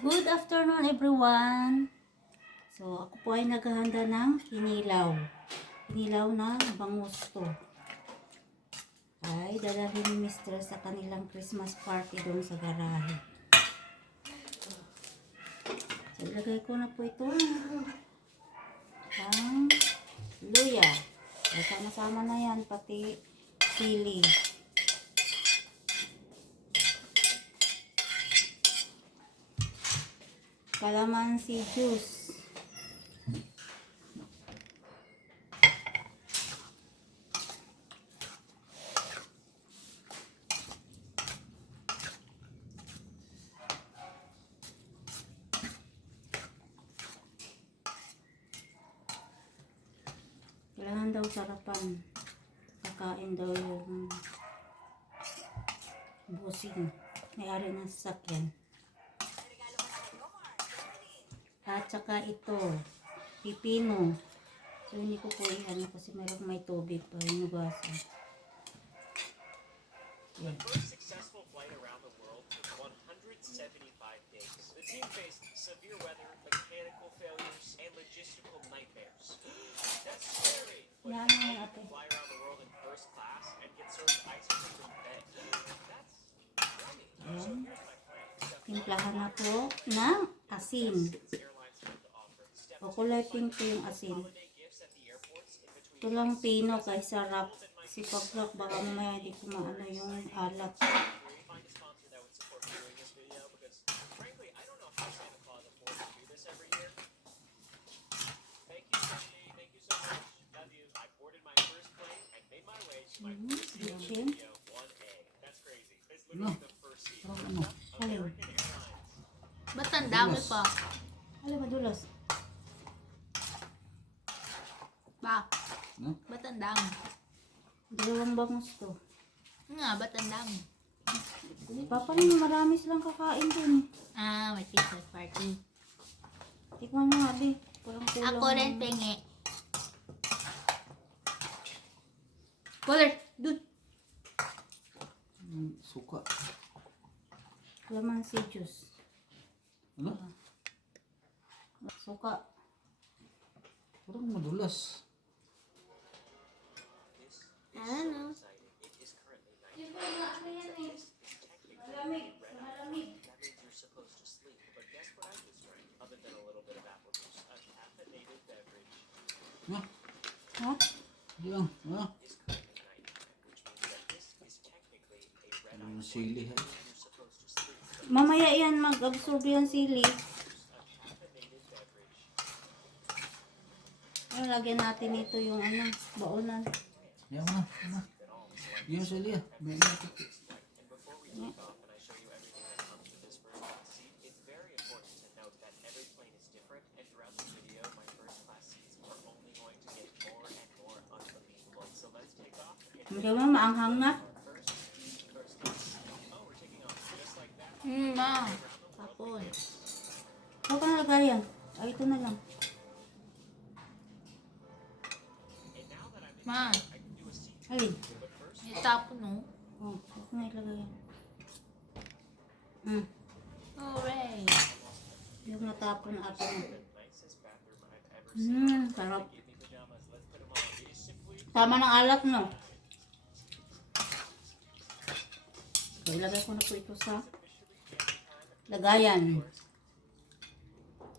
Good afternoon everyone. So ako po ay naghahanda ng kinilaw. Kinilaw na bangus to. Ay dalahin ni Mr. sa kanilang Christmas party doon sa garahe. So ilagay ko na po ito ang luya. Sama-sama na yan, pati sili. Calamansi juice. Kailangan daw sarapan. Kakain daw yung busing. May-ari ng sasakyan. At saka ito, pipino. So, hindi ko po iyan kasi meron may tubig pa, hinugasan. Yan. First successful flight around the world took 175 days. The team faced severe weather, mechanical failures, and logistical nightmares. That's scary. But Yan ang ate. Ayan. Timplahan na po ng asin. O kulay pink po yung asin. Ito lang pino kay sarap. Si Paglak baka mamaya hindi ko maano yung alat. three. Find a sponsor that would support me doing this video because, frankly, I don't know how Santa Claus affords to do this every year. Thank you, Sandy. Thank you so much. Love you. I boarded my first plane and made my way to my first Yun. video 1A. That's crazy. It's literally the first seat. Alin? American Airlines. Ba't ang dami pa? Alam madulas. Ba? No? Ba't ang dami? Dalawang bangus to. Nga, ba't ang dami? Papa rin, marami silang kakain dun. Ah, may Christmas party. Tikman mo nga. Parang kulang. Ako rin, pengi. Color, dun. Ang Suka. Calamansi juice. Ano? Suka. Parang madulas. I this is technically a red eye Ang sili ha. Mamaya yan, mag-absorb yan sili. lagyan natin ito yung ano, baonan. Yan mo na. Yan na. Yan sili ha. May ano. And before we take off and I show you everything that comes with this first class seat, it's very important to note that every plane is different and throughout the video my first class seats are only going to get more and more unbelievable. So let's take off and Hindi mo, maanghang na. class. Oh, we're taking off just like that. Hmm, ma. Tapon. Huwag ka na lagayan. Ay, ito na lang. Ma, Oh, huwag na ilagay yan. Hmm. Hooray. Yung natapon na ato na. Hmm, sarap. Tama ng alat, no? So, ilagay ko na po ito sa lagayan.